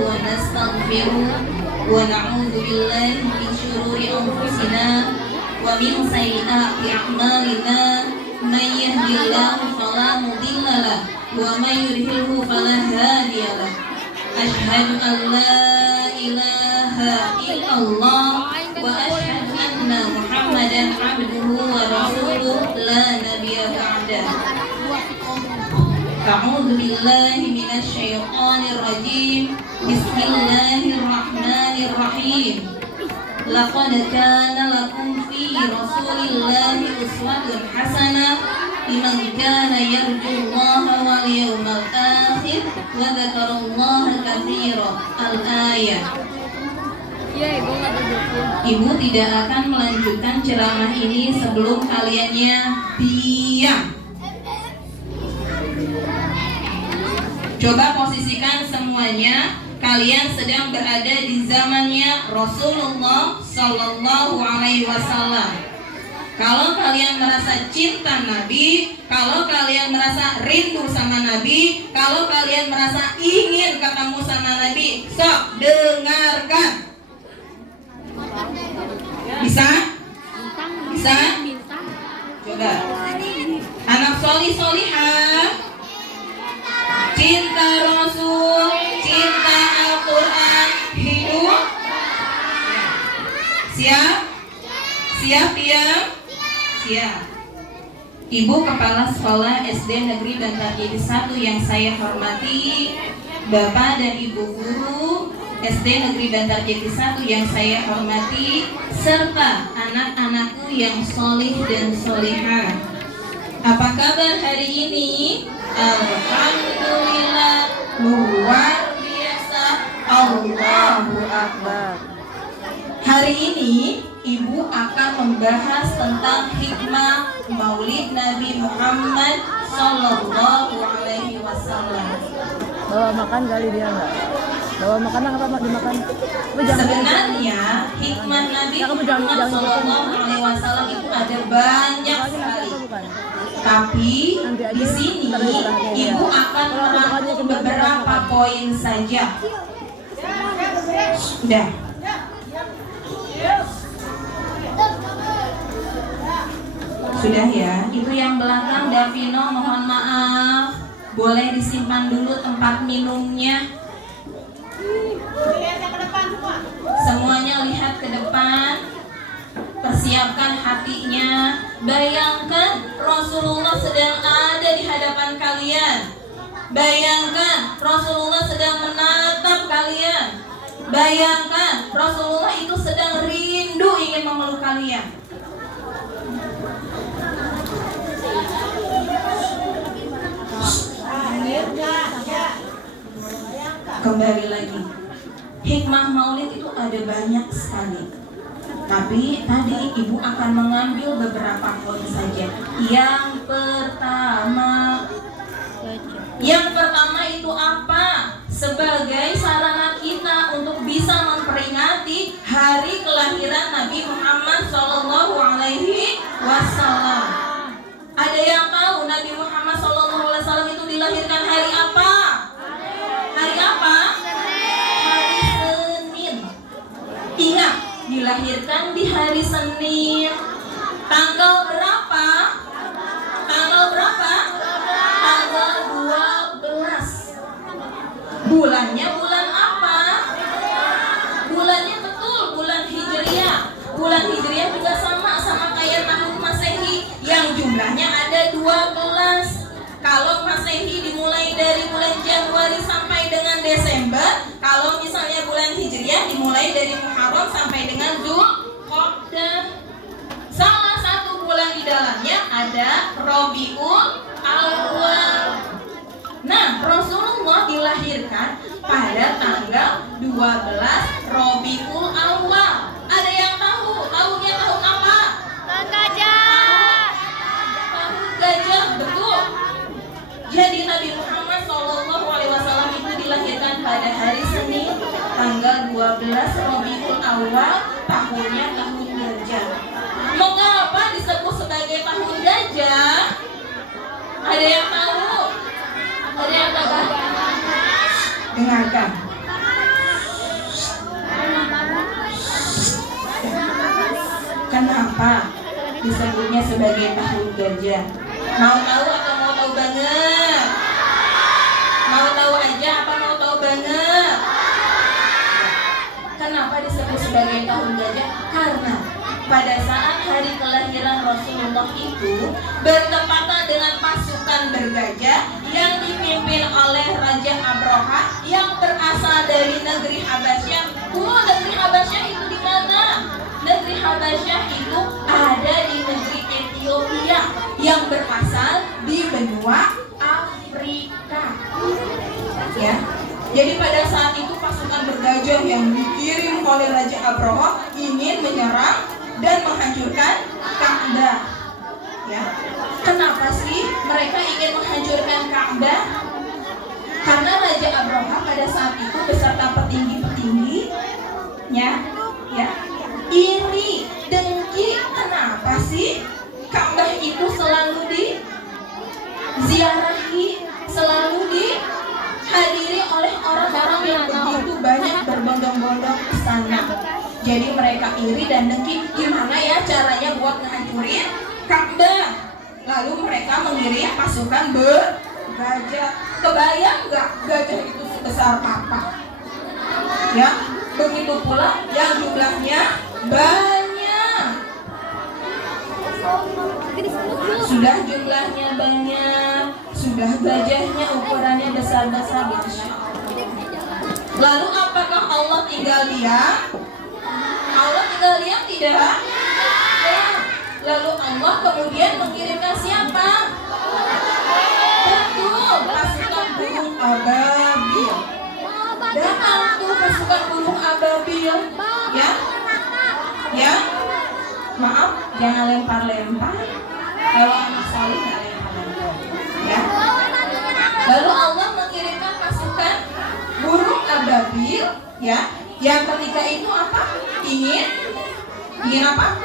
ونستغفره ونعوذ بالله من شرور أنفسنا ومن سيئات أعمالنا من يهد الله فلا مضل له ومن يضلل فلا هادي له أشهد أن لا إله إلا الله وأشهد أن محمدا عبده ورسوله لا نبي بعده أعوذ بالله من الشيطان الرجيم بسم الله الرحمن الرحيم لقد كان لكم في رسول الله أسوة حسنة لمن كان يرجو الله واليوم الآخر وذكر الله كثيرا الآية. Ibu tidak akan melanjutkan ceramah ini sebelum kaliannya diam. Coba posisikan semuanya, kalian sedang berada di zamannya Rasulullah Sallallahu Alaihi Wasallam. Kalau kalian merasa cinta Nabi, kalau kalian merasa rindu sama Nabi, kalau kalian merasa ingin ketemu sama Nabi, sok dengarkan. Bisa? Bisa? Coba. Anak solih-solihah, cinta Rasul, cinta Al-Quran, hidup. Siap? Siap diam? Siap. Ibu Kepala Sekolah SD Negeri Bantar Jati 1 yang saya hormati, Bapak dan Ibu Guru SD Negeri Bantar Jati 1 yang saya hormati, serta anak-anakku yang solih dan solihah. Apa kabar hari ini? Alhamdulillah, luar biasa, Allahu Akbar. Hari ini Ibu akan membahas tentang hikmah Maulid Nabi Muhammad Sallallahu Alaihi Wasallam. Bawa makan kali dia enggak? Bawa makanan apa mak dimakan? Sebenarnya hikmah Nabi Muhammad Sallallahu Alaihi Wasallam itu ada banyak sekali. Tapi di sini Ibu akan merangkum beberapa poin saja. Sudah. Sudah ya. Itu yang belakang Davino mohon maaf. Boleh disimpan dulu tempat minumnya. Semuanya lihat ke depan. Persiapkan hatinya. Bayangkan Rasulullah sedang ada di hadapan kalian. Bayangkan Rasulullah sedang menatap kalian. Bayangkan Rasulullah itu sedang rindu ingin memeluk kalian. Kembali lagi, hikmah maulid itu ada banyak sekali. Tapi tadi Ibu akan mengambil beberapa poin saja. Yang pertama itu apa? Sebagai sarana kita untuk bisa memperingati hari kelahiran Nabi Muhammad Sallallahu Alaihi Wasallam. Ada yang tahu Nabi Muhammad Sallallahu Alaihi Wasallam itu dilahirkan hari apa? Hari apa? Hari Senin. Ingat, dilahirkan di hari Senin. Tanggal berapa? Tanggal berapa? Tanggal 12. Bulannya bulan apa? Bulannya betul, bulan Hijriah. Bulan Hijriah juga sama kayak tahun Masehi yang jumlahnya ada 12. Kalau Masehi dimulai dari bulan Januari sampai dengan Desember, kalau misalnya bulan Hijriah dimulai dari Muharram sampai dengan Dzulqa'dah. Salah satu bulan di dalamnya ada Rabiul Awal. Nah, Rasulullah dilahirkan pada tanggal 12 Rabiul Awal. Ada yang tahu? Tahunnya tahun apa? Tahun gajah. Tahun gajah, betul. Jadi Nabi Muhammad Sallallahu Alaihi Wasallam itu dilahirkan pada hari Senin, tanggal 12 Rabiul Awal, tahunnya tahun gajah. Mengapa disebut sebagai tahun gajah? Ada yang tahu? Ada yang tahu? Dengarkan. kenapa disebutnya sebagai tahun gajah? Mau tahu atau mau tahu banget? Mau tahu aja apa mau tahu banget? Kenapa disebut sebagai tahun gajah? Karena pada saat hari kelahiran Rasulullah itu bertepatan dengan pasukan bergajah yang dipimpin oleh Raja Abraha yang berasal dari negeri Habasyah. Negeri Habasyah itu di mana? Negeri Habasyah itu ada di negeri Ethiopia yang berasal di benua Afrika. Ya. Jadi pada saat itu pasukan bergajah yang dikirim oleh Raja Abraha ingin menyerang dan menghancurkan Ka'bah. Ya. Kenapa sih mereka ingin menghancurkan Ka'bah? Karena Raja Abraha pada saat itu beserta petinggi-petingginya ya, iri, dengki. Kenapa sih Ka'bah itu selalu diziarahi, selalu dihadiri oleh orang-orang yang begitu banyak berbondong-bondong ke sana. Jadi mereka iri dan dengki, gimana ya caranya buat ngehancurin Ka'bah. Lalu mereka mengirim pasukan bergajah. Kebayang nggak gajah itu sebesar apa? Ya, begitu pula yang jumlahnya banyak. Sudah jumlahnya banyak, sudah gajahnya ukurannya besar-besar, Masya Allah. Lalu apakah Allah tinggal diam? Allah tinggal diam tidak? Ya. Lalu Allah kemudian mengirimkan siapa? Betul, pasukan burung ababil. Datang tuh pasukan burung ababil, ya, ya. Maaf, jangan lempar-lempar. Kalau anak salih nggak lempar-lempar, ya. Lalu Allah mengirimkan pasukan burung ababil, ya, yang ketika itu apa? Ingin apa?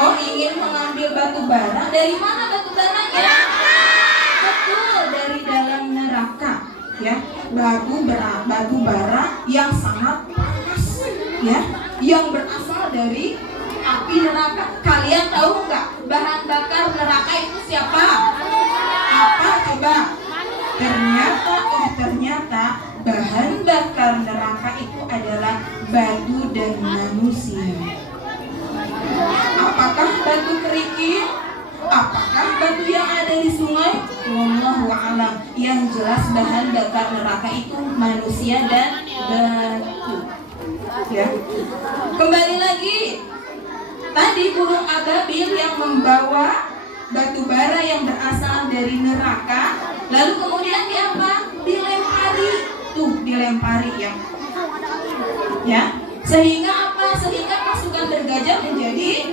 Oh, ingin mengambil batu bara. Dari mana batu baranya? Betul, dari dalam neraka, ya. Batu bara yang sangat panas, ya, yang berasal dari api neraka. Kalian tahu nggak bahan bakar neraka itu siapa? Apa coba? Ternyata bahan bakar neraka itu adalah batu dan manusia. Apakah batu kerikil? Apakah batu yang ada di sungai? Wallahu a'lam. Yang jelas bahan bakar neraka itu manusia dan batu. Ya. Kembali lagi. Tadi burung ababil yang membawa batu bara yang berasal dari neraka, lalu kemudian dilempari, dilempari ya. Ya. Sehingga apa? Sehingga pasukan bergajah menjadi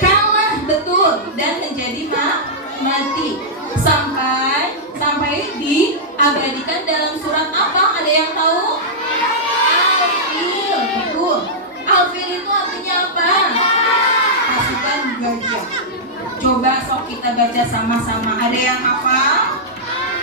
kalah, betul, dan menjadi mati. Sampai diabadikan dalam surat apa? Ada yang tahu? Al-Fil, betul. Al-Fil itu artinya apa? Pasukan gajah. Coba sok kita baca sama-sama. Ada yang hafal?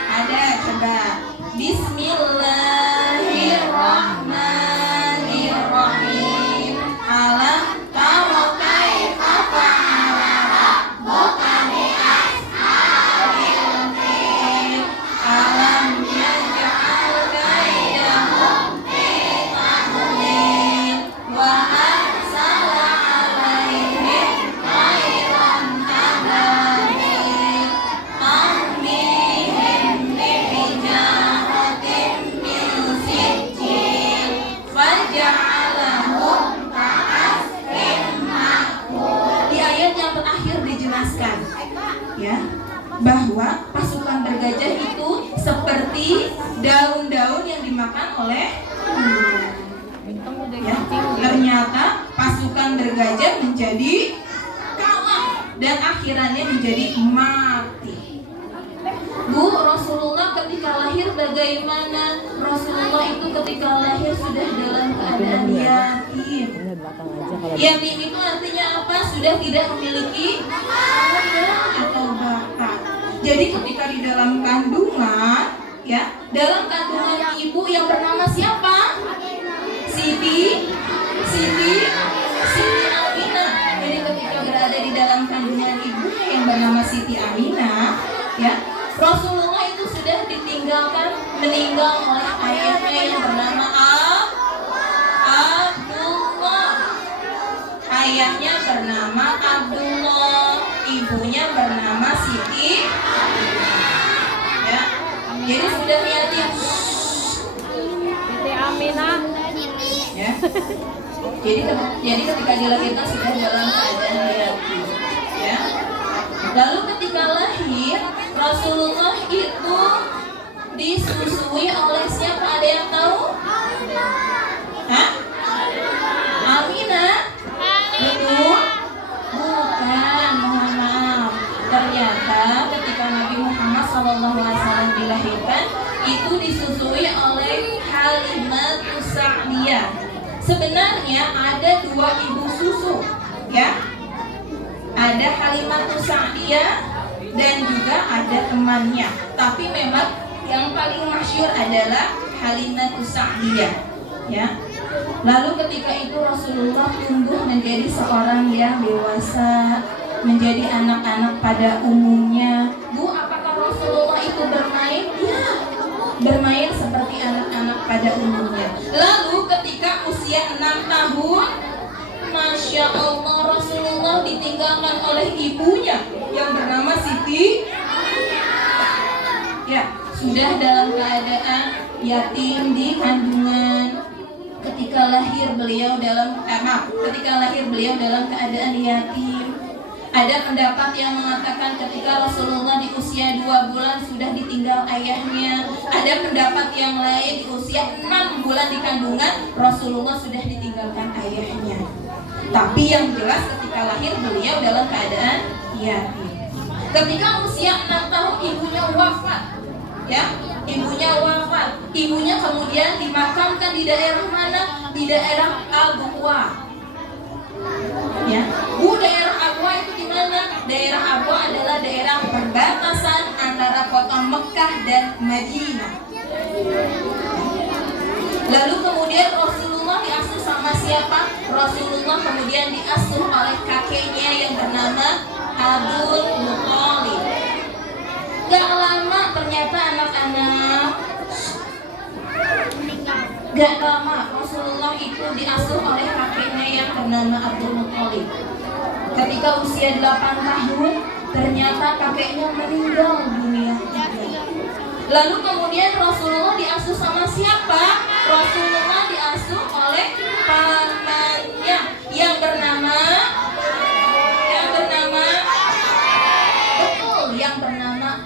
Ada, coba. Bismillahirrahmanirrahim. Alam tara kaifa fa'ala rabbuka bi ashabil fil. Alam yaj'al kaidahum fi tadlil wa arsala 'alaihim tayran ababil tarmihim bihijaratin min sijil faja'alahum ka'asfin ma'kul. Di ayat yang terakhir dijelaskan, ya, bahwa pasukan bergajah itu seperti daun-daun yang dimakan oleh burung. Ya, ternyata pasukan bergajah menjadi kalah dan akhirannya menjadi mati. Bu, Rasulullah ketika lahir bagaimana? Rasulullah itu ketika lahir sudah dalam keadaan yatim. Yatim itu artinya apa? Sudah tidak memiliki ayah atau bapak. Jadi ketika di dalam kandungan, ya, dalam kandungan ibu yang bernama siapa? Siti Aminah. Jadi Jadi sudah yatim. Siti Aminah. Ya. Jadi ketika dilahirkan sudah dalam keadaan yatim. Ya. Lalu ketika lahir Rasulullah itu disusui oleh siapa? Ada yang tahu? Hah? Aminah? Betul? Bukan, mohon maaf. Ternyata ketika Nabi Muhammad SAW dilahirkan itu disusui oleh Halimatus Sa'diyah. Sebenarnya ada dua ibu susu, ya. Ada Halimatus Sa'diyah dan juga ada temannya. Tapi memang yang paling masyhur adalah Halimatus Sa'diyah, ya. Lalu ketika itu Rasulullah tumbuh menjadi seorang yang dewasa, menjadi anak-anak pada umumnya. Bu, apakah Rasulullah itu bermain? Ya, bermain seperti anak-anak pada umumnya. Lalu ketika usia 6 tahun, Masya Allah, Rasulullah ditinggalkan oleh ibunya yang bernama Siti. Ya, sudah dalam keadaan yatim di kandungan. Ketika lahir beliau dalam keadaan yatim. Ada pendapat yang mengatakan ketika Rasulullah di usia 2 bulan sudah ditinggal ayahnya. Ada pendapat yang lain di usia 6 bulan di kandungan Rasulullah sudah ditinggalkan ayahnya. Tapi yang jelas ketika lahir beliau dalam keadaan yatim. Ketika usia 6 tahun ibunya wafat, ya, ibunya kemudian dimakamkan di daerah mana? Di daerah Abwa. Ya, Bu, daerah Abwa itu di mana? Daerah Abwa adalah daerah perbatasan antara kota Mekah dan Madinah. Lalu kemudian Rasulullah diasuh sama siapa? Rasulullah kemudian diasuh oleh kakeknya yang bernama Abdul Muthalib. Gak lama ternyata Gak lama Rasulullah itu diasuh oleh kakeknya yang bernama Abdul Muthalib. Ketika usia 8 tahun, ternyata kakeknya meninggal dunia. Lalu kemudian Rasulullah diasuh sama siapa? Rasulullah diasuh oleh pamannya yang bernama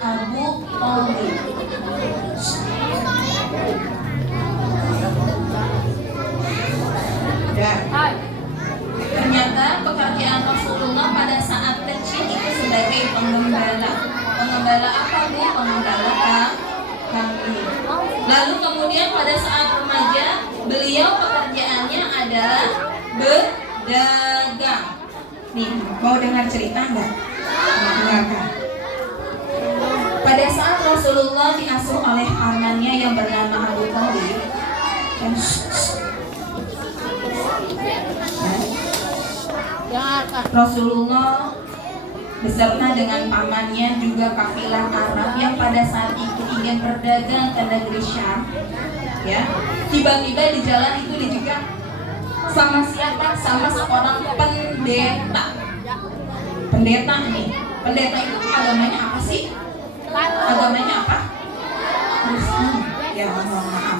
Abu Thalib. Ternyata pekerjaan Rasulullah pada saat kecil itu sebagai pengembala. Pengembala apa, Bu? Pengembala kambing. Lalu kemudian pada saat remaja beliau pekerjaannya adalah berdagang. Nih, mau dengar cerita nggak? Dengarkan. Pada saat Rasulullah diasuh oleh pamannya yang bernama Abu Thalib, Rasulullah beserta dengan pamannya juga kafilah Arab yang pada saat itu ingin berdagang ke negeri Syam. Ya, tiba-tiba di jalan itu dijegat sama siapa? Sama seorang pendeta. Pendeta nih. Pendeta itu agamanya apa sih? Agamanya apa? Kristen. Ya, mohon maaf.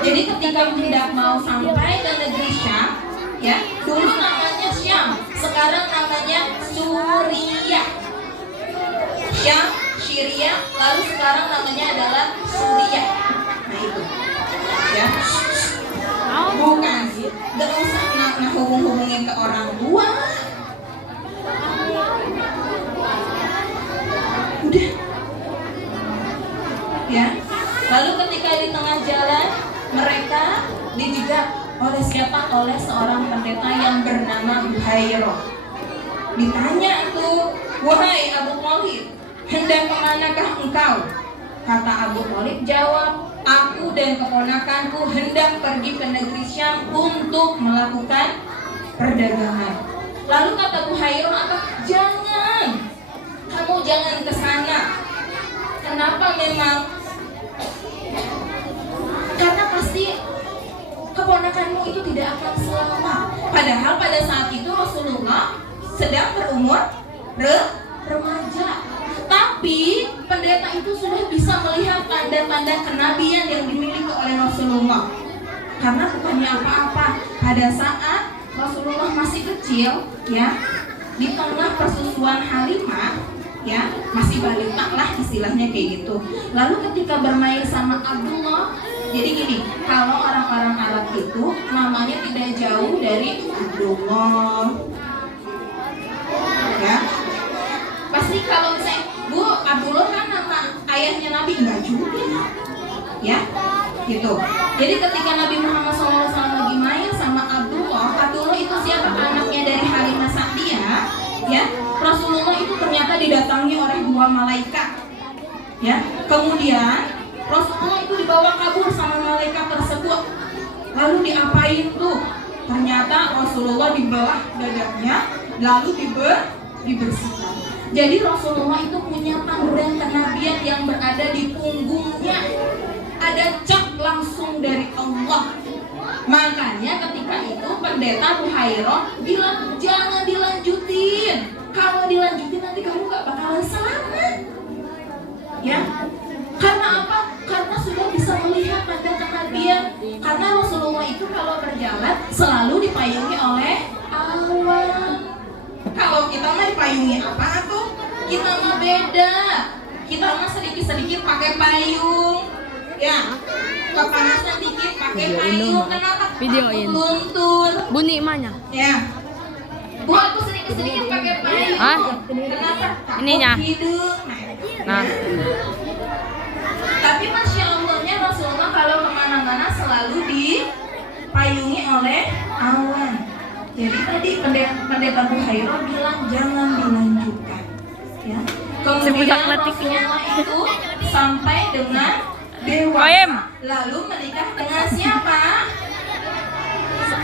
Jadi ketika hendak mau sampai ke negeri Syam, ya, dulu namanya Syam, sekarang namanya Suriah. Syam, Syria, lalu sekarang namanya adalah Suriah. Nah itu, ya. Bukan, gak usah hubung-hubungin ke orang tua. Udah. Ya. Lalu ketika di tengah jalan mereka dijegat oleh siapa? Oleh seorang pendeta yang bernama Buhairah. Ditanya tuh, wahai Abu Thalib, hendak kemanakah engkau? Kata Abu Thalib jawab, aku dan keponakanku hendak pergi ke negeri Syam untuk melakukan perdagangan. Lalu kata Buhairah apa? Jangan, kamu jangan ke sana. Kenapa memang? Karena pasti keponakanmu itu tidak akan selamat. Padahal pada saat itu Rasulullah sedang berumur remaja. Tapi pendeta itu sudah bisa melihat tanda-tanda kenabian yang dimiliki oleh Rasulullah. Karena bukannya apa-apa, pada saat Rasulullah masih kecil, ya, di tengah persusuan Halimah, ya, masih balita lah istilahnya kayak gitu. Lalu ketika bermain sama Abdullah, jadi gini, kalau orang-orang Arab itu namanya tidak jauh dari Abdullah, ya. Pasti kalau misalnya, Bu, Abdullah kan nama ayahnya Nabi, enggak juga, ya, gitu. Jadi ketika Nabi Muhammad SAW lagi main sama Abdullah itu siapa? Anaknya dari Halimah Sa'diyah, ya. Rasulullah itu ternyata didatangi oleh 2 malaikat, ya. Kemudian Rasulullah itu dibawa kabur sama malaikat tersebut. Lalu diapain tuh? Ternyata Rasulullah dibelah dadanya, lalu dibersihkan. Jadi Rasulullah itu punya tanda kenabian yang berada di punggungnya. Ada cap langsung dari Allah. Makanya ketika itu pendeta Buhairah bilang jangan dilanjutin. Kalau dilanjutin nanti kamu gak bakalan selamat. Ya. Karena apa? Karena sudah bisa melihat tanda kenabian. Karena Rasulullah itu kalau berjalan selalu dipayungi oleh awan. Kalau kita mah dipayungi apa tuh? Kita mah beda. Kita mah sedikit-sedikit pakai payung. Ya. Kepanasan dikit pakai payung. Kenapa? Videoin. Luntur. Bunyi mana? Ya. Bu, aku sedikit-sedikit pakai payung. Hah? Kenapa? Takut Ininya. hidung. Nah. Tapi Masya Allahnya Rasulullah kalau kemana-mana selalu dipayungi oleh awan. Jadi tadi pendeta Buhairah bilang jangan dilanjutkan, ya. Kemudian Rasulullah itu sampai dengan dewasa, lalu menikah dengan siapa?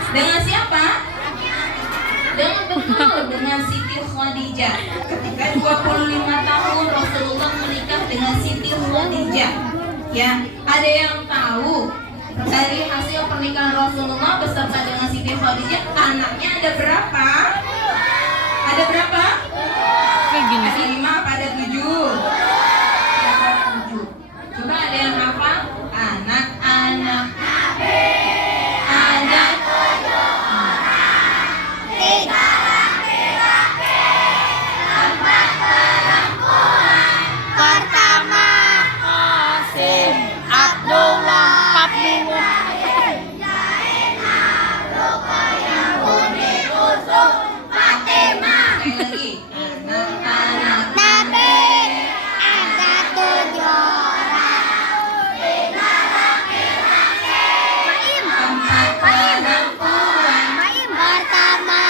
Dengan siapa? Dengan Siti Khadijah. Ketika 25 tahun Rasulullah menikah dengan Siti Khadijah. Ya, ada yang tahu dari hasil pernikahan Rasulullah beserta dengan Siti Khadijah anaknya ada berapa? Ada berapa? Kayak gini. Ada 5 apa ada 7? Ada 7. Coba ada yang hafal? Anak-anak Nabi ada 7 orang. 3 laki-laki, 4 perempuan. Pertama Qasim, Abdullah, Fatimah. Sekali lagi. Anak-anak Nabi ada 7 orang. 3 laki-laki, 4 perempuan. Pertama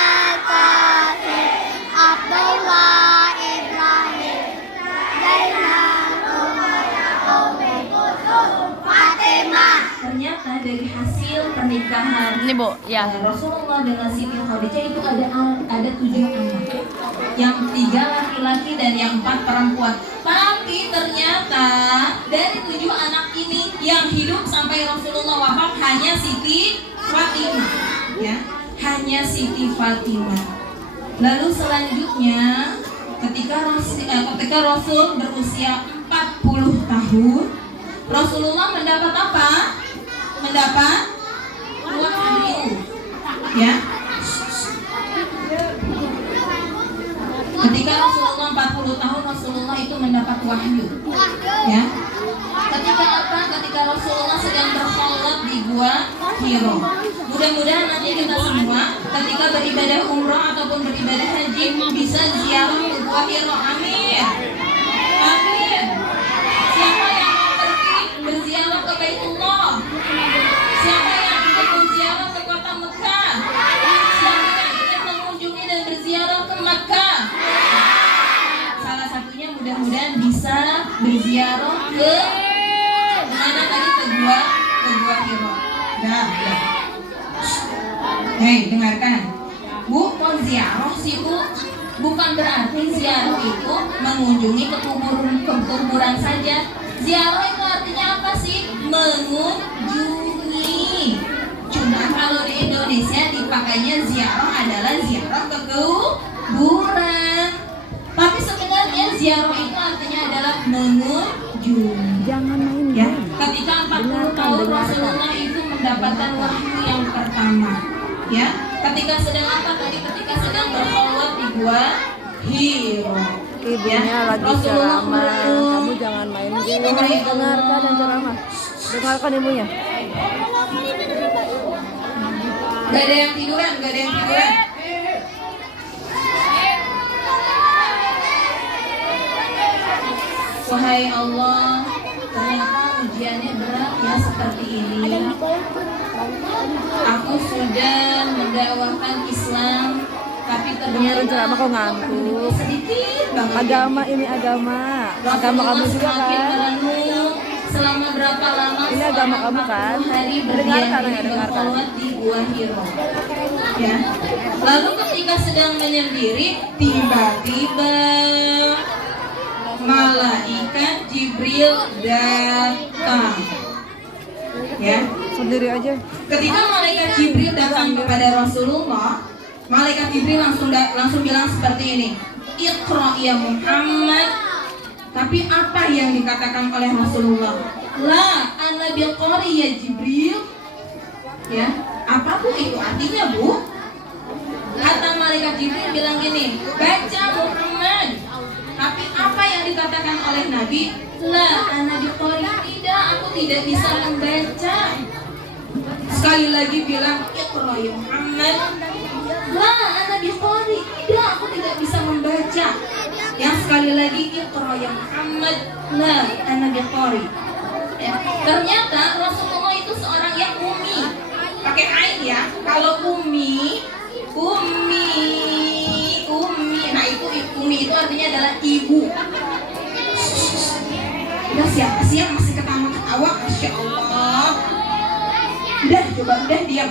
Qasim, Abdullah, Ibrahim, Zainab, Umi Kulsum, Fatimah. Ternyata dari hasil pernikahan Ini Bu, ya. Rasulullah dengan Siti Khadijah itu ada 7 anak, yang 3 laki-laki dan yang 4 perempuan. Tapi ternyata dari 7 anak ini yang hidup sampai Rasulullah wafat hanya Siti Fatimah, ya, hanya Siti Fatimah. Lalu selanjutnya ketika Rasul berusia 40 tahun, Rasulullah mendapat apa? Mendapat wahyu, ya. Ketika Rasulullah 40 tahun, Rasulullah itu mendapat wahyu, ya. Ketika apa? Ketika Rasulullah sedang berkholat di gua Hiro. Mudah-mudahan nanti kita semua ketika beribadah umroh ataupun beribadah haji bisa ziarah ke gua Hiro. Amin. Amin. Siapa yang mau pergi berziarah ke Baitullah? Siapa yang ingin berziarah ke kota Mekah? Siapa yang ingin mengunjungi dan berziarah ke Mekah? Salah satunya mudah-mudahan bisa berziarah ke mana tadi, ke gua Hiro. Dah. Hei, dengarkan. Bu, mau ziarah sih Bu? Bukan berarti ziarah itu mengunjungi kuburan saja. Ziarah itu artinya apa sih? Mengunjungi. Cuma kalau di Indonesia dipakainya ziarah adalah ziarah ke kuburan. Tapi sebenarnya ziarah itu artinya adalah mengunjungi. Nujum. Jangan main Ya, game. ketika 40 tahun Rasulullah itu mendapatkan wahyu yang pertama. Ya, ketika sedang apa tadi? Ketika sedang berkholwat di gua Hiro. Ibunya lagi Rasulullah ceramah. merenung. Kamu jangan main game. Wahai Dengarkan dan ceramah. Dengarkan ibunya. Gak ada yang tiduran, gak ada yang tiduran. Wahai Allah, ternyata ujiannya berat ya seperti ini. Aku sudah mendakwahkan Islam, tapi Dengerin ternyata ceramah kok ngantuk. sedikit banget. Agama ini agama. Agama kamu juga semakin kan? merenung selama berapa lama? Ini agama Selama kamu kan? 40 hari Dengarkan, berdiam dengarkan. berkholwat di Gua Hiro. Ya. Lalu ketika sedang menyendiri, tiba-tiba malaikat Jibril datang. Ya. Sendiri aja. Ketika malaikat Jibril datang kepada Rasulullah, malaikat Jibril langsung bilang seperti ini, Iqra ya Muhammad. Tapi apa yang dikatakan oleh Rasulullah? La ana biqari ya Jibril. Ya, apa tuh itu artinya, Bu? Kata malaikat Jibril bilang gini, baca Muhammad. Tapi apa yang dikatakan oleh Nabi? La ana biqari, tidak, aku tidak bisa membaca. Sekali lagi bilang, Iqra ya Muhammad. La ana biqari, tidak, aku tidak bisa membaca. Yang sekali lagi, Iqra ya Muhammad. La ana biqari. Ya. Ternyata Rasulullah itu seorang yang umi. Pakai ain ya. Kalau umi. Nah itu umi itu artinya adalah ibu. Udah siapa sih yang masih ketawa-ketawa? Masya Allah. Udah, coba udah diam.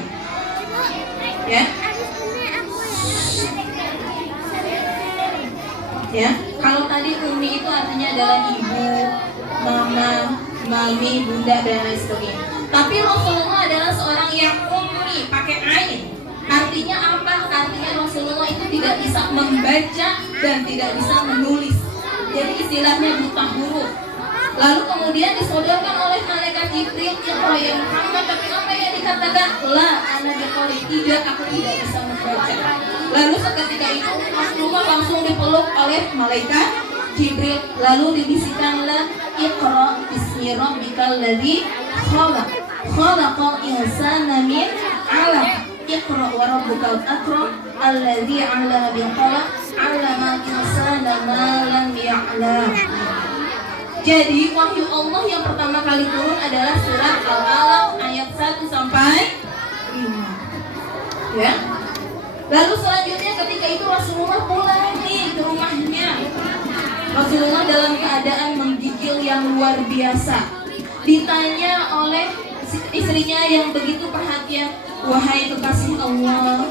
Ya. Ya, kalau tadi umi itu artinya adalah ibu, mama, mami, bunda dan lain sebagainya. Tapi Rasulullah adalah seorang yang ummi, pakai ain. Artinya apa? Artinya Rasulullah itu tidak bisa membaca dan tidak bisa menulis. Jadi istilahnya buta huruf. Lalu kemudian disodorkan oleh malaikat Jibril, Iqra ya Muhammad. Tapi apa yang dikatakan? La ana biqari, tidak, aku tidak bisa membaca. Lalu seketika itu Rasulullah langsung dipeluk oleh malaikat Jibril. Lalu dibisikkanlah, Iqra bismi rabbikal ladzi khalaq. Khalaqal insana min 'alaq. Iqra wa rabbukal akram alladzi 'allama bil qalam 'allamal insana ma lam ya'lam. Jadi wahyu Allah yang pertama kali turun adalah surat Al-Alaq ayat 1 sampai 5. Ya. Lalu selanjutnya ketika itu Rasulullah pulang nih ke rumahnya. Rasulullah dalam keadaan menggigil yang luar biasa. Ditanya oleh istrinya yang begitu perhatian, wahai kekasih Allah,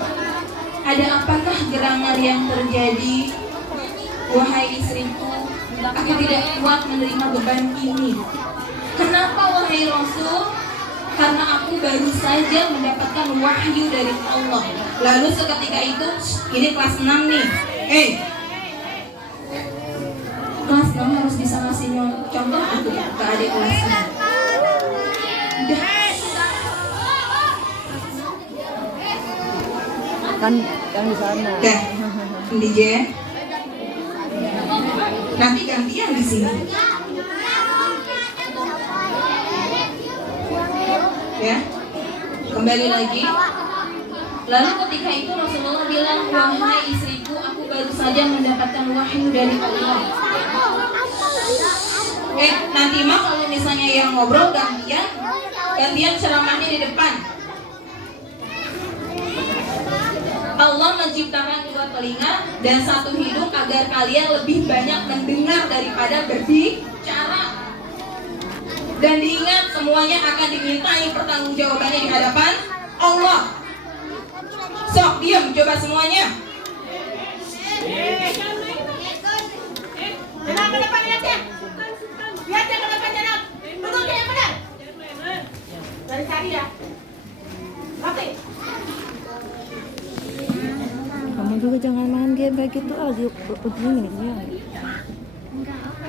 ada apakah gerangan yang terjadi? Wahai istriku, aku tidak kuat menerima beban ini. Kenapa wahai Rasul? Karena aku baru saja mendapatkan wahyu dari Allah. Lalu seketika itu, ini kelas 6 nih. Kelas 6 harus bisa ngasih contoh untuk ke adik kelasnya. Udah. Kan yang di sana. Udah. DJ. Nanti gantian di sini. Ya, kembali lagi. Lalu ketika itu Rasulullah bilang, wahai istriku, aku baru saja mendapatkan wahyu dari Allah. Nanti mah kalau misalnya yang ngobrol gantian ceramahnya di depan. Allah menciptakan 2 telinga dan 1 hidung agar kalian lebih banyak mendengar daripada berbicara. Dan diingat semuanya akan dimintai pertanggungjawabannya di hadapan Allah. Sok diam, coba semuanya. Jangan ke depan, lihat ya. Lihat ya ke depan, jangan. Duduk yang benar. Dari tadi ya. Oke. Kamu juga jangan main game kayak gitu lagi begini nih.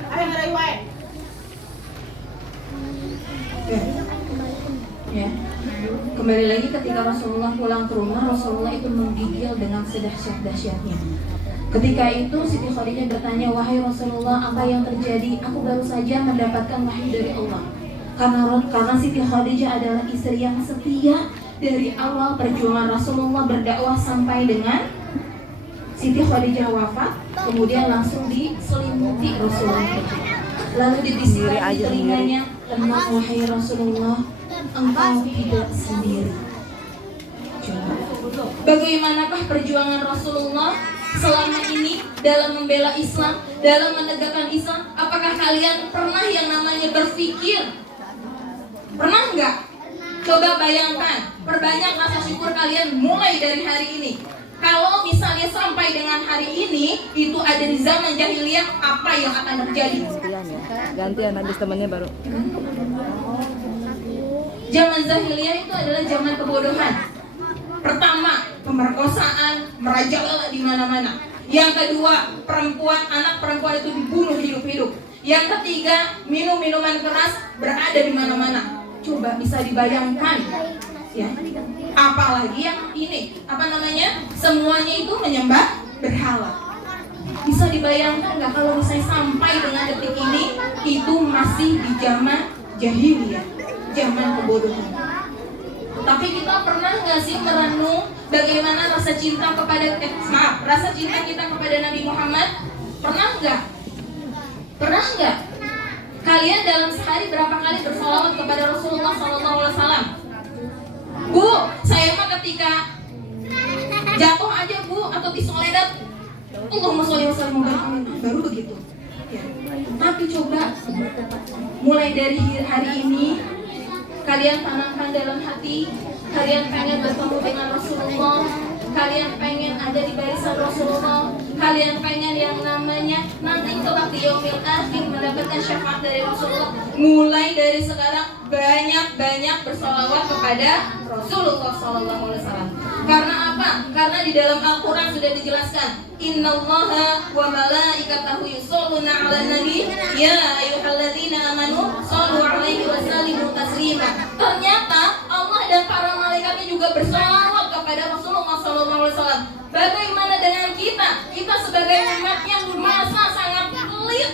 Ayo ngerayu wae. Ya. Kembali lagi ketika Rasulullah pulang ke rumah, Rasulullah itu menggigil dengan sedahsyat-dahsyatnya. Ketika itu Siti Khadijah bertanya, "Wahai Rasulullah, apa yang terjadi? Aku baru saja mendapatkan wahyu dari Allah." Karena Siti Khadijah adalah istri yang setia dari awal perjuangan Rasulullah berdakwah sampai dengan Siti Khadijah wafat, kemudian langsung diselimuti Rasulullah. Lalu dibisikkan di telinganya, "Tenang wahai Rasulullah, engkau tidak sendiri." Coba, bagaimanakah perjuangan Rasulullah selama ini dalam membela Islam, dalam menegakkan Islam? Apakah kalian pernah yang namanya berpikir? Pernah enggak? Coba bayangkan, perbanyak rasa syukur kalian mulai dari hari ini. Kalau misalnya sampai dengan hari ini itu ada di zaman jahiliyah, apa yang akan terjadi? Gantian habis temannya baru. Zaman jahiliyah itu adalah zaman kebodohan. Pertama, pemerkosaan merajalela di mana-mana. Yang kedua, anak perempuan itu dibunuh hidup-hidup. Yang ketiga, minuman keras berada di mana-mana. Coba bisa dibayangkan, ya. Apalagi yang ini, semuanya itu menyembah berhala. Bisa dibayangkan nggak kalau misalnya sampai dengan detik ini itu masih di zaman jahiliyah, zaman kebodohan. Tapi kita pernah nggak sih merenung bagaimana rasa cinta rasa cinta kita kepada Nabi Muhammad? Pernah nggak? Pernah nggak? Kalian dalam sehari berapa kali bersolawat kepada Rasulullah SAW? Bu, saya mah ketika jatuh aja Bu, atau disoledat, Allahumma sholli wa sallim baru begitu. Ya. Tapi coba mulai dari hari ini kalian tanamkan dalam hati, kalian pengen bertemu dengan Rasulullah, kalian pengen ada di barisan Rasulullah, kalian pengen yang namanya nanti kelak di yaumil akhir mendapatkan syafaat dari Rasulullah. Mulai dari sekarang banyak-banyak bersolawat kepada Rasulullah SAW. Karena apa? Karena di dalam Al-Quran sudah dijelaskan, Innallaha wa malaikatahu yusholluna 'alan nabi ya ayyuhalladzina amanu shollu 'alaihi wa sallimu taslima. Ternyata Allah dan para malaikatnya juga bersolawat kepada Rasulullah SAW. Bagaimana dengan kita? Kita sebagai umat yang merasa sangat pelit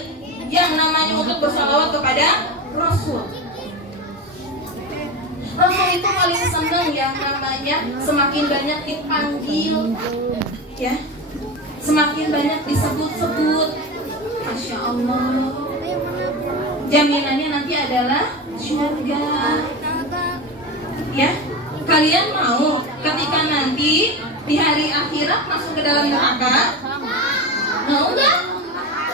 yang namanya untuk bersolawat kepada Rasul. Rasul itu paling senang yang namanya semakin banyak dipanggil, ya, semakin banyak disebut-sebut. Masya Allah. Jaminannya nanti adalah surga. Ya, kalian mau ketika nanti di hari akhirat masuk ke dalam neraka? Mau enggak?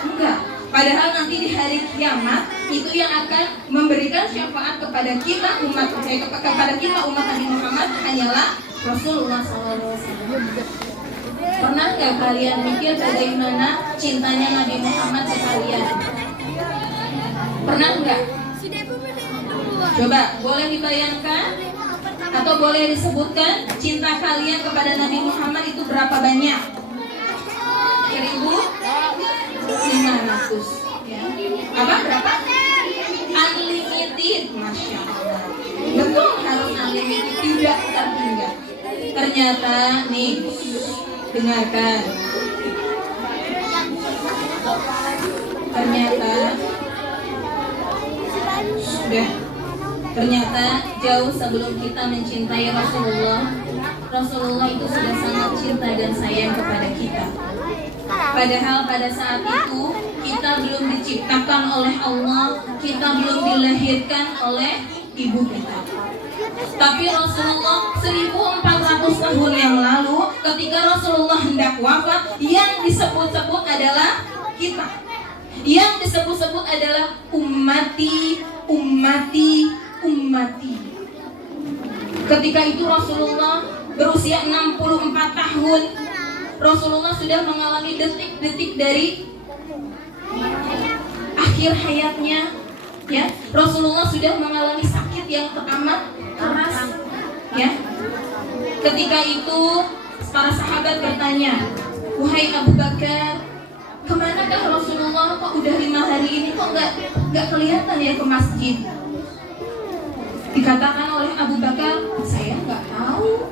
Enggak. Padahal nanti di hari kiamat itu yang akan memberikan syafaat kepada kita umat Nabi Muhammad hanyalah Rasulullah SAW. Pernah nggak kalian mikir bagaimana cintanya Nabi Muhammad ke kalian? Pernah nggak? Coba boleh dibayangkan atau boleh disebutkan cinta kalian kepada Nabi Muhammad itu berapa banyak? 1.500, ya. Apa berapa? Unlimited, Masya Allah. Betul, harus unlimited, tidak terhingga. Ternyata nih, dengarkan. Ternyata jauh sebelum kita mencintai Rasulullah itu sudah sangat cinta dan sayang kepada kita. Padahal pada saat itu kita belum diciptakan oleh Allah, kita belum dilahirkan oleh ibu kita. Tapi Rasulullah 1400 tahun yang lalu ketika Rasulullah hendak wafat, yang disebut-sebut adalah kita. Yang disebut-sebut adalah ummati, ummati, ummati. Ketika itu Rasulullah berusia 64 tahun. Rasulullah sudah mengalami detik-detik dari akhir hayatnya, ya. Rasulullah sudah mengalami sakit yang teramat keras, ya. Ketika itu para sahabat bertanya, "Wahai Abu Bakar, kemanakah Rasulullah? Kok udah 5 hari ini kok nggak kelihatan ya ke masjid?" Dikatakan oleh Abu Bakar, saya nggak tahu.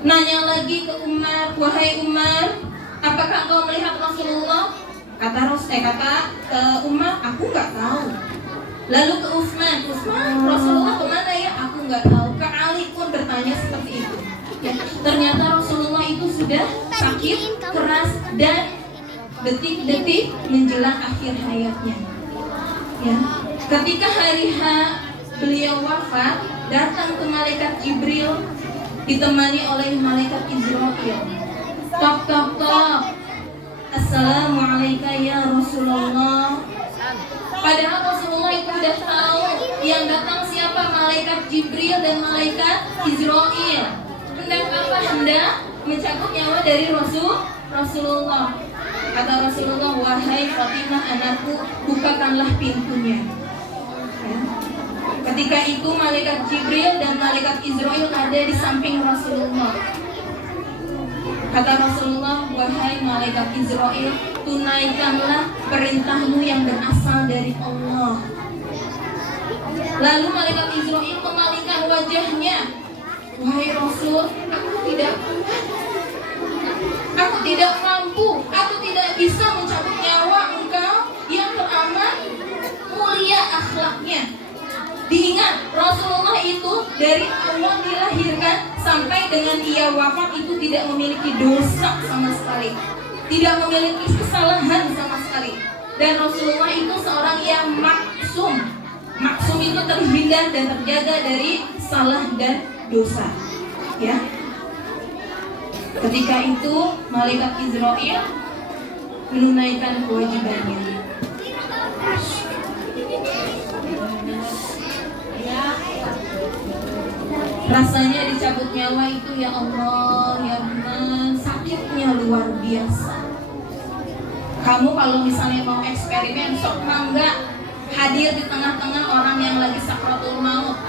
Nanya lagi ke Umar, wahai Umar, apakah engkau melihat Rasulullah? Kata Umar, aku nggak tahu. Lalu ke Utsman, Rasulullah kemana ya? Aku nggak tahu. Ke Ali pun bertanya seperti itu. Ya, ternyata Rasulullah itu sudah sakit keras dan detik-detik menjelang akhir hayatnya. Ya, ketika hari H beliau wafat, datang ke malaikat Jibril ditemani oleh malaikat Israil. Tok tok tok. Assalamualaikum ya Rasulullah. Padahal Rasulullah itu sudah tahu yang datang siapa, malaikat Jibril dan malaikat Israil. Hendak apa? Hendak mencabut nyawa dari Rasulullah. Kata Rasulullah, wahai Fatimah anakku, bukakanlah pintunya. Ya. Ketika itu malaikat Jibril dan malaikat Israil ada di samping Rasulullah. Kata Rasulullah, wahai malaikat Israil, tunaikanlah perintahmu yang berasal dari Allah. Lalu malaikat Israil memalingkan wajahnya. Wahai Rasul, aku tidak mampu, aku tidak bisa mencabut nyawa engkau yang teramat mulia akhlaknya. Diingat, Rasulullah itu dari awal dilahirkan sampai dengan ia wafat itu tidak memiliki dosa sama sekali, tidak memiliki kesalahan sama sekali. Dan Rasulullah itu seorang yang maksum. Maksum itu terhindar dan terjaga dari salah dan dosa. Ya. Ketika itu malaikat Israil menunaikan kewajibannya. Rasanya dicabut nyawa itu, ya Allah, ya Rahman, sakitnya luar biasa. Kamu kalau misalnya mau eksperimen, sok mangga hadir di tengah-tengah orang yang lagi sakratul maut.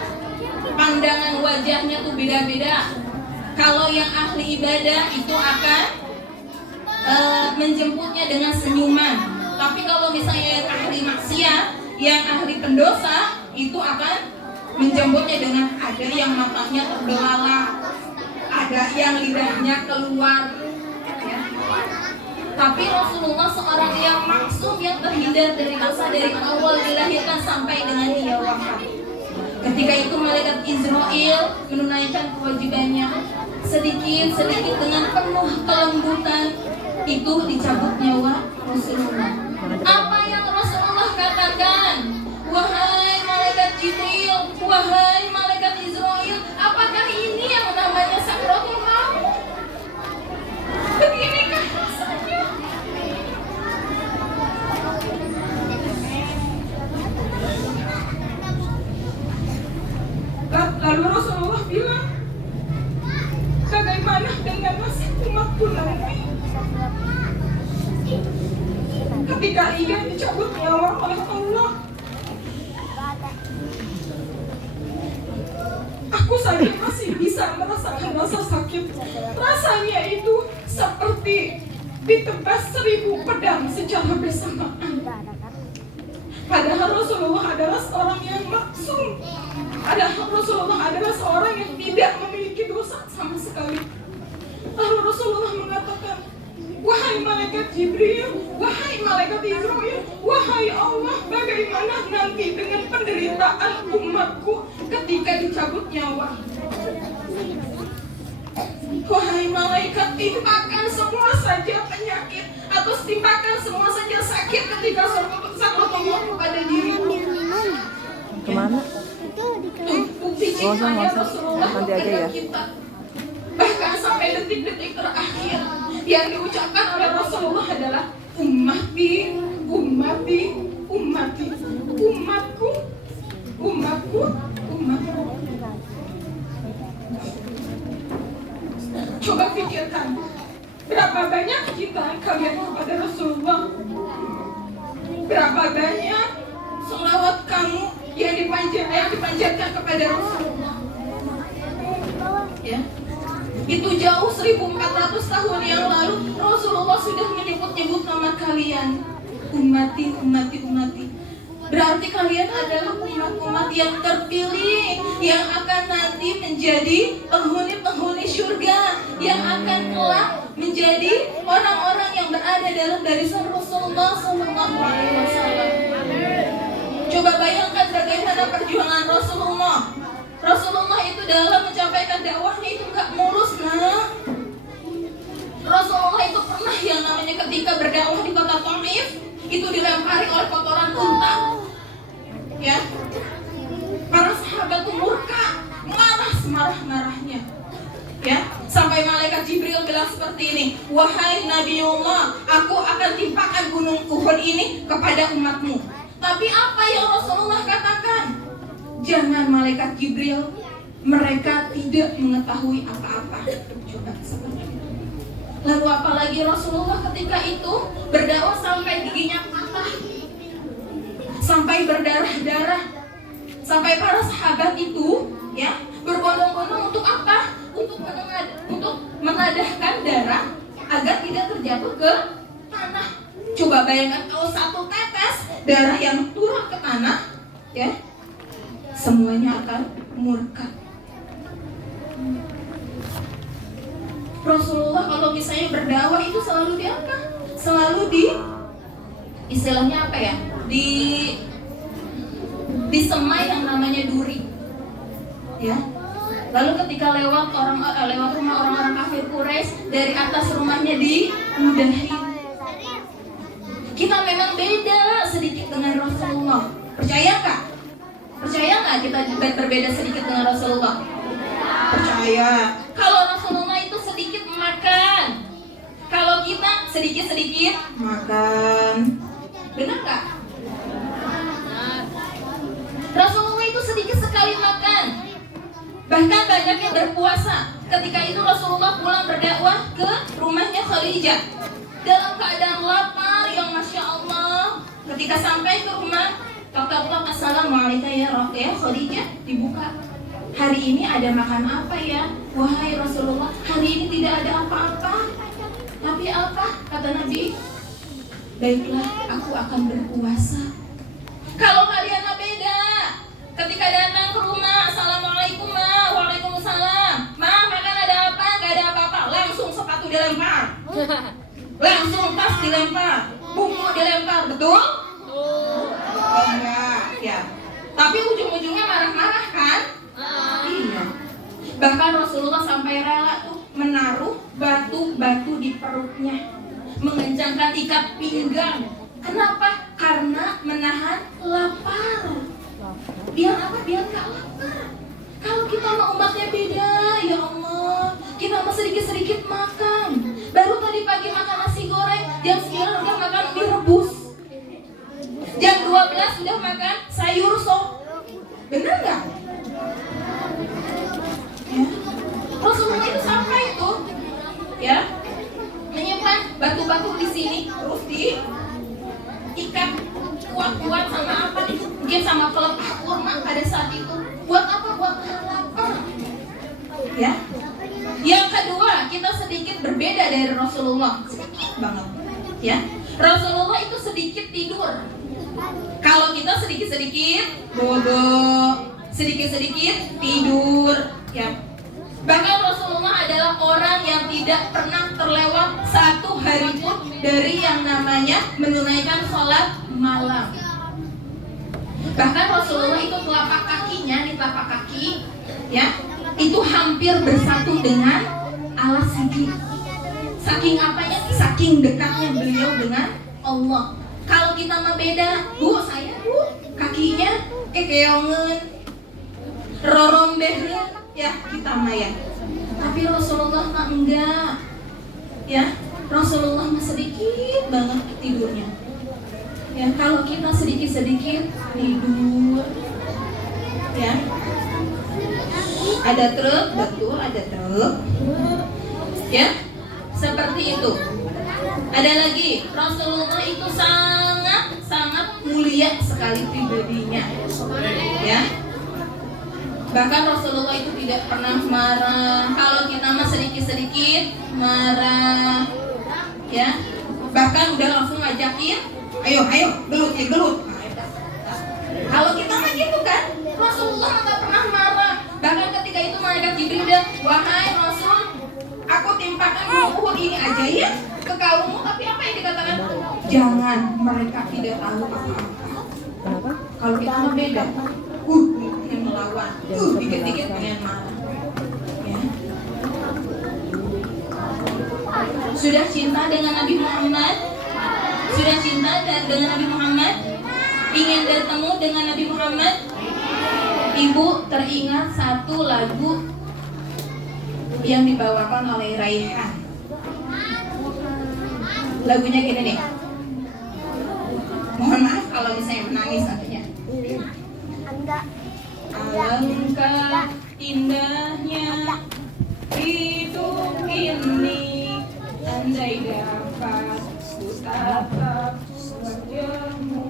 Pandangan wajahnya tuh beda-beda. Kalau yang ahli ibadah itu akan menjemputnya dengan senyuman. Tapi kalau misalnya yang ahli maksiat, yang ahli pendosa, itu akan menjemputnya dengan ada yang matanya terbelalak, ada yang lidahnya keluar. Ya. Tapi Rasulullah seorang yang maksum, yang terhindar dari dosa dari awal dilahirkan sampai dengan ia wafat. Ketika itu malaikat Israil menunaikan kewajibannya. Sedikit-sedikit dengan penuh kelembutan itu dicabut nyawa Rasulullah. Apa yang Rasulullah katakan? Wahai malaikat Jibril, wahai malaikat Israil, apakah ini yang namanya sakratul maut? Beginikah rasanya? Lalu Rasulullah bilang, bagaimana dengan nasib umatku nanti ketika ia dicabut nyawa oleh Allah? Aku saja masih bisa merasakan rasa sakit. Rasanya itu seperti ditebas 1000 pedang secara bersamaan. Padahal Rasulullah adalah seorang yang maksum. Padahal Rasulullah adalah seorang yang tidak memiliki dosa sama sekali. Lalu Rasulullah mengatakan, wahai malaikat Jibril, wahai malaikat Israil, wahai Allah, bagaimana nanti dengan penderitaan umatku ketika dicabut nyawa? Wahai malaikat, timpakan semua saja penyakit atau timpakan semua saja sakit ketika sakratul maut kepada diriku. Kemana? Bukti cintanya Rasulullah nanti aja ya. kita. Bahkan sampai detik-detik terakhir yang diucapkan oleh Rasulullah adalah ummati, ummati, ummati, umatku, umatku, umatku. Coba pikirkan, berapa banyak cintaan kalian kepada Rasulullah? Berapa banyak selawat kamu yang dipanjatkan kepada Rasulullah? Ya. Itu jauh 1400 tahun yang lalu Rasulullah sudah menyebut-nyebut nama kalian, ummati, ummati, ummati. Berarti kalian adalah umat-umat yang terpilih, yang akan nanti menjadi penghuni-penghuni surga, yang akan kelak menjadi orang-orang yang berada dalam barisan Rasulullah SAW. Coba bayangkan bagaimana perjuangan Rasulullah. Rasulullah itu dalam menyampaikan dakwahnya itu nggak mulus, nah. Rasulullah itu pernah yang namanya ketika berdakwah di kota Taif itu dilempari oleh kotoran unta. Ya, para sahabat itu murka, marah semarah-marahnya. Ya, sampai malaikat Jibril bilang seperti ini, wahai Nabiullah, aku akan timpakan gunung Uhud ini kepada umatmu. Tapi apa yang Rasulullah katakan? Jangan malaikat Jibril, mereka tidak mengetahui apa-apa. Coba seperti itu. Lalu apalagi Rasulullah ketika itu berdakwah sampai giginya patah, sampai berdarah-darah, sampai para sahabat itu ya berbondong-bondong untuk apa? Untuk mengadahkan darah agar tidak terjatuh ke tanah. Coba bayangkan kalau satu tetes darah yang turun ke tanah, ya semuanya akan murka. Rasulullah kalau misalnya berdakwah itu selalu di apa? Selalu di istilahnya apa ya? Di semai yang namanya duri. Ya. Lalu ketika lewat rumah orang-orang kafir Quraisy, dari atas rumahnya diludahi. Kita memang beda sedikit dengan Rasulullah. Percaya nggak? Percaya nggak kita berbeda sedikit dengan Rasulullah? Percaya. Kalau Rasulullah itu sedikit makan, kalau kita sedikit-sedikit makan. Benar nggak? Rasulullah itu sedikit sekali makan, bahkan banyaknya berpuasa. Ketika itu Rasulullah pulang berdakwah ke rumahnya Khadijah dalam keadaan lapar yang Masya Allah. Ketika sampai ke rumah, tok-tok, assalamualaikum ya Khadijah, dibuka. Hari ini ada makan apa ya? Wahai Rasulullah, hari ini tidak ada apa-apa. Tapi apa? Kata Nabi, baiklah, aku akan berpuasa. Kalau kalian mah beda. Ketika datang ke rumah, assalamualaikum ma, waalaikumsalam. Ma, makan ada apa? Gak ada apa-apa. Langsung sepatu dilempar, langsung tas dilempar, buku dilempar, betul? Oh enggak, ya. Tapi ujung-ujungnya marah-marah kan? Iya. Bahkan Rasulullah sampai rela tuh menaruh batu-batu di perutnya, mengencangkan ikat pinggang. Kenapa? Karena menahan lapar. Biar apa? Biar gak lapar. Kalau kita mau umatnya beda, ya Allah, kita mau sedikit-sedikit makan. Baru tadi pagi makan nasi goreng, jam 9 udah makan mie rebus, jam 12 sudah makan sayur sop. Bener gak? Ya. Rasulullah itu sampai itu, ya, menyimpan batu-batu di sini, terus diikat kuat-kuat sama apa? Mungkin sama pelepah kurma pada saat itu. Buat apa? Buat tahan lapar. Ya. Yang kedua, kita sedikit berbeda dari Rasulullah, sedikit banget. Ya. Rasulullah itu sedikit tidur. Kalau kita sedikit-sedikit bodoh, sedikit-sedikit tidur, ya. Bahkan Rasulullah adalah orang yang tidak pernah terlewat satu hari pun dari yang namanya menunaikan sholat malam. Bahkan Rasulullah itu telapak kakinya, di telapak kaki, ya, itu hampir bersatu dengan alas sujud. Saking apanya? Saking dekatnya beliau dengan Allah. Kalau kita mah beda, saya kakinya kekeongen, rorombehnya, ya kita mah ya. Tapi Rasulullah mah enggak, ya. Rasulullah mah sedikit banget tidurnya. Ya, kalau kita sedikit-sedikit tidur, ya. Ada truk, betul ada truk. Ya, seperti itu. Ada lagi, Rasulullah itu sangat mulia sekali pribadinya. Ya. Bahkan Rasulullah itu tidak pernah marah. Kalau kita mah sedikit-sedikit marah. Ya. Bahkan udah langsung ngajakin, ayo, gelut. Kalau kita mah gitu kan, Rasulullah nggak pernah marah. Bahkan ketika itu malaikat Jibril udah, wahai Rasul, aku timpakan gunung Uhud ini aja ya ke kaummu. Tapi apa yang dikatakan? Jangan, mereka tidak tahu apa-apa. Kenapa? Kalau kita mah beda. Dengan melawan. Dikit-dikit dengan marah. Ya. Sudah cinta dengan Nabi Muhammad? Sudah cinta dengan Nabi Muhammad? Ingin bertemu dengan Nabi Muhammad? Ibu teringat satu lagu yang dibawakan oleh Raihan. Lagunya gini nih. Mohon maaf kalau misalnya menangis nantinya. Alangkah indahnya hidup ini, andai dapat ku tatap wajahmu,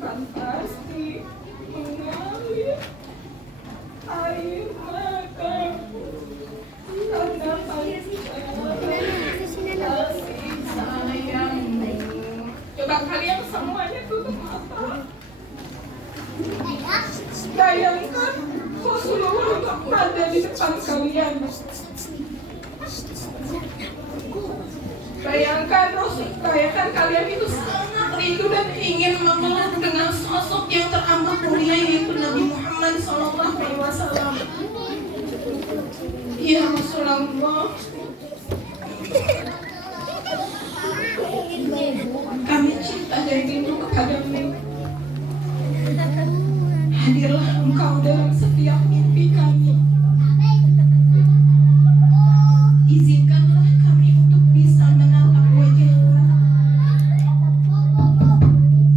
kan pasti mengalir air mataku karena kasih sayangmu. Coba kalian semuanya tutup mata. Bayangkan Rasulullah ada di depan kalian. Bayangkan kalian itu sangat rindu dan ingin memeluk dengan sosok yang teramat mulia yaitu Nabi Muhammad SAW. Ya Rasulullah, kami cinta dan rindu kepadamu. Hadirlah Engkau dalam setiap mimpi kami. Izinkanlah kami untuk bisa menatap wajah-Mu.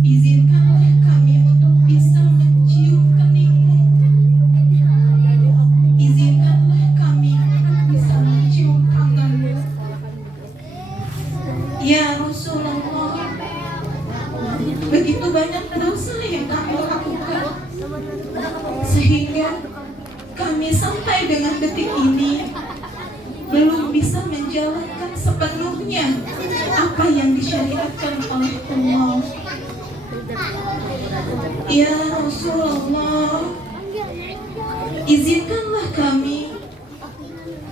Izinkanlah kami untuk bisa mencium kening-Mu. Izinkanlah kami untuk bisa mencium tangan-Mu. Ya Rasulullah, begitu banyak dosa yang kami lakukan, sehingga kami sampai dengan detik ini belum bisa menjalankan sepenuhnya apa yang disyariatkan oleh Allah. Ya Rasulullah, izinkanlah kami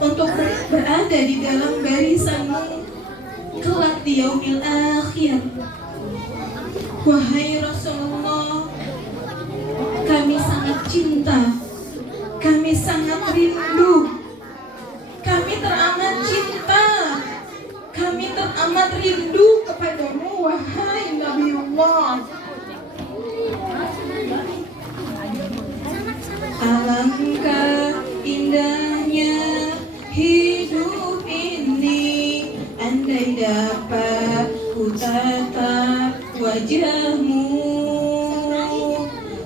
untuk berada di dalam barisan-Mu kelak di yaumil akhir. Wahai Rasulullah, kami sangat cinta, kami sangat rindu, kami teramat cinta, kami teramat rindu kepadamu, wahai Nabiullah. Alangkah indahnya hidup ini, andai dapat ku tatap wajah-Mu,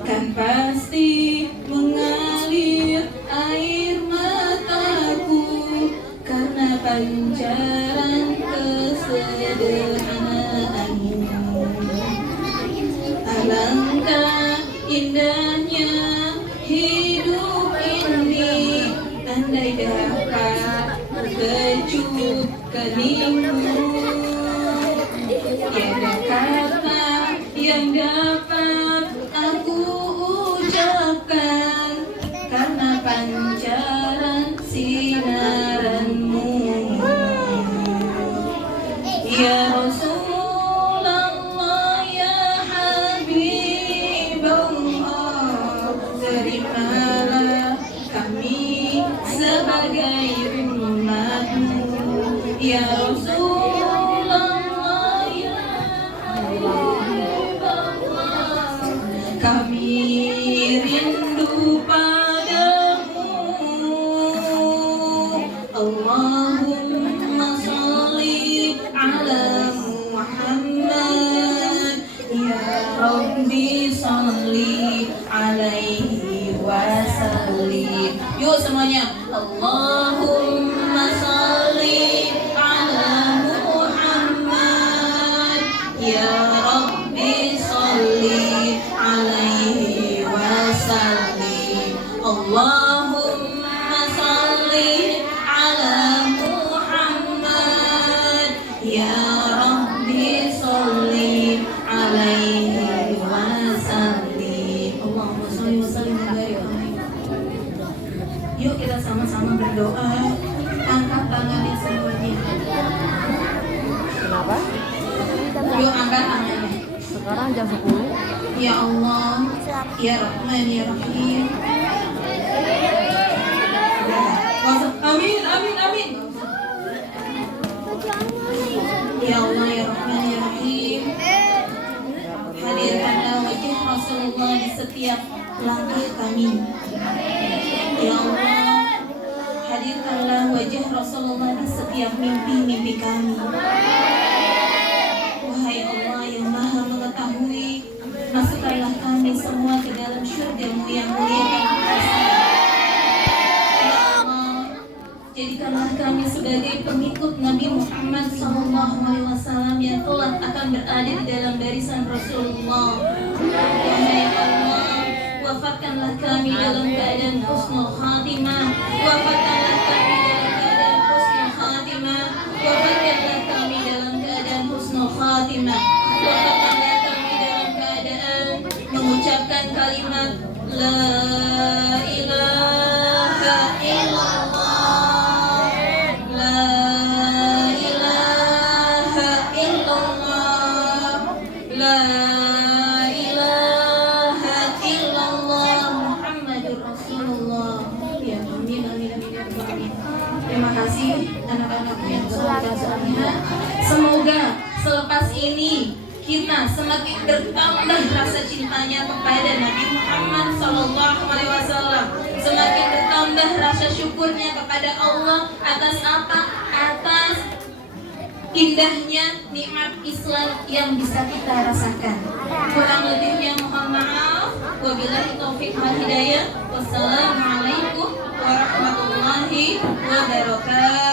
kan pasti mengalir air mataku karena pancaran kesederhanaanmu. Alangkah indahnya hidup ini, andai dapat kecup kening-Mu. Tiada kata yang dapat aku ucapkan karena pancaran sinaran-Mu. Ya Rasulullah, ya Habibullah, terimalah kami sebagai umat-Mu. Ya Rasulullah, ya Habibullah, kami rindu padamu. Allahumma sholli ala Muhammad, ya Rabbi sholli alaihi wasallim. Yuk semuanya, Allahumma sholli ala jam 10. Ya Allah, Ya Rahman, Ya Rahim. Amin, amin, amin. Ya Allah, Ya Rahman, Ya Rahim. Hadirkanlah wajah Rasulullah di setiap langkah kami. Ya Allah, hadirkanlah wajah Rasulullah di setiap mimpi-mimpi kami. Wahai Allah yang Maha Mengetahui, masukkanlah kami semua ke dalam syurga-Mu yang mulia dan kuasa. Ya Allah, jadikanlah kami sebagai pengikut Nabi Muhammad SAW yang kelak akan berada di dalam barisan Rasulullah. Wahai Allah, wafatkanlah kami dalam keadaan husnul khatimah. Wafatkanlah kami dalam keadaan husnul khatimah. Wafatkanlah kami dalam keadaan husnul khatimah. Wafatkanlah kami dalam keadaan mengucapkan kalimat La ilaha illallah. La ilaha illallah. La ilaha illallah Muhammadur Rasulullah. Ya amin, amin, amin, amin. Terima kasih anak-anakku yang soleh. Semoga selepas ini kita semakin bertambah rasa cintanya kepada Nabi Muhammad SAW, semakin bertambah rasa syukurnya kepada Allah atas apa? Atas indahnya nikmat Islam yang bisa kita rasakan. Kurang lebihnya mohon maaf. Wabillahi taufiq wal hidayah. Wassalamualaikum warahmatullahi wabarakatuh.